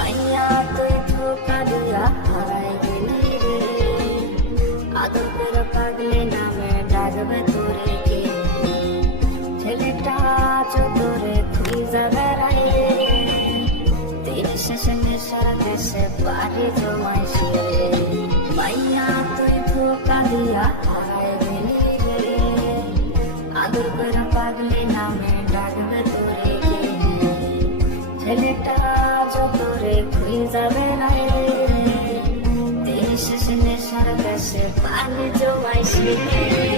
মাইয়া, তুই ধোকা দিয়া হারাই গেলি রে। আদর করে পাগলে নামে ডাকবে তোরে কে? ছেলেটা চোদরে খুঁজা বেড়াই রে শেষে নেশার দেশে পারি জমাই সে। মাইয়া, তুই ধোকা দিয়া হারাই গেলি রে। আদর করে পাগলে নামে ডাকবে তোরে কে? ছেলেটা যতরে খুঁজা যাবে না দিন শেষে নেশার কাছে পানি জমাই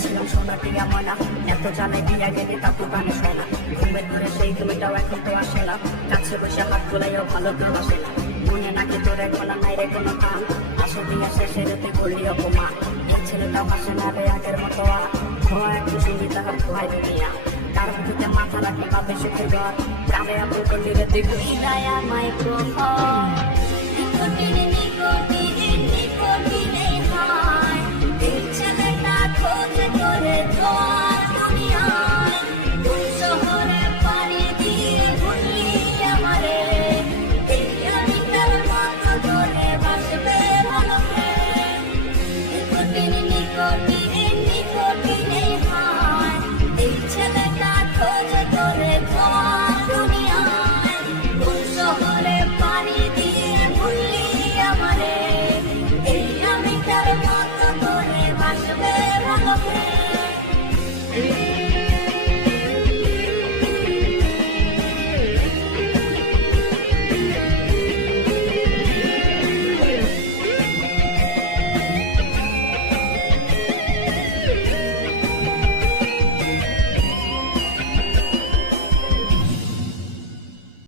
তোরে দেখেছিলাম সোনাটি আমার না এত জানে দিয়া গেলে তা তো কানে শোনা ঘুমের ধরে সেই তুমিটাও এখন তো আসে না। কাছে বসে হাত তোলাইও ভালো কেউ আসে না। মনে নাকি তোর এখন নাই রে কোনো কাম আসে দিয়া শেষে রেতে করলি অপমান। এই ছেলেটাও হাসে না রে আগের মতো আর। ধোয়া একটু শুনি তাহার ধোয়াই দুনিয়া তার ভিতরে মাথা রাখি পাবে সুখে ঘর কামে আপনি করলি রে তুই বিদায় মাইক্রোফোন নিকটিনি